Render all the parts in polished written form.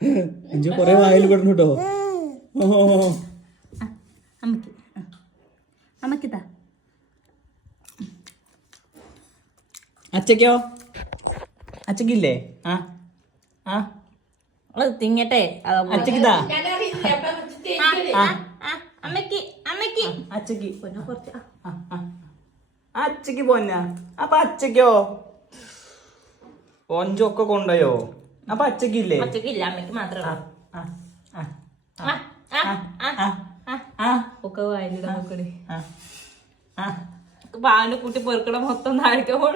അഞ്ചു കൊറേ വായിൽ കിടന്നു കേട്ടോ. അമ്മക്ക് അമ്മക്കിതാ. അച്ചക്കോ? അച്ചക്കില്ലേ? ആ ആ തിങ്ങട്ടെ. അച്ചക്കിതാ. അമ്മക്ക് അമ്മക്ക് അച്ചക്ക് കുറച്ച് അച്ചക്ക് പോന്ന. അപ്പൊ അച്ചക്കോ? ഓഞ്ചൊക്കെ കൊണ്ടയോ? അപ്പൊ അച്ചക്കില്ലേ? അച്ചക്കില്ല, അമ്മക്ക് മാത്രമേ ഒക്കെ വായിലിടാൻ നോക്കണേ. പാലിന്റെ കൂട്ടി പൊറുക്കണ മൊത്തം താഴേക്ക് പോണ.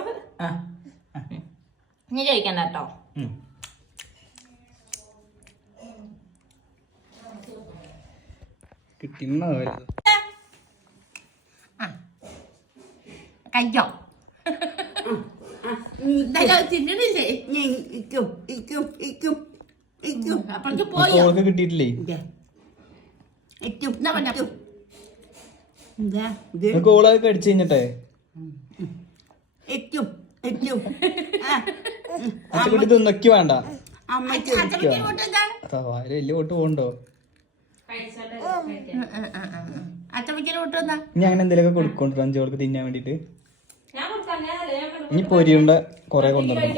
നീ ചോദിക്കണ്ട കേട്ടോ. കിട്ടിയോ? കിട്ടിയിട്ടില്ലേ? കോളൊക്കെ അടിച്ചു കഴിഞ്ഞിട്ടെ അച്ചക്കുട്ടി തിന്നൊക്കെ വേണ്ട. വലിയ വോട്ട് പോണ്ടോ? ഇനി അങ്ങനെ എന്തെങ്കിലുമൊക്കെ കൊടുക്കണ്ടോ അഞ്ചോൾക്ക് തിന്നാൻ വേണ്ടിട്ട്? ഇനി പൊരിയുണ്ട കൊറേ കൊണ്ടുവരണം.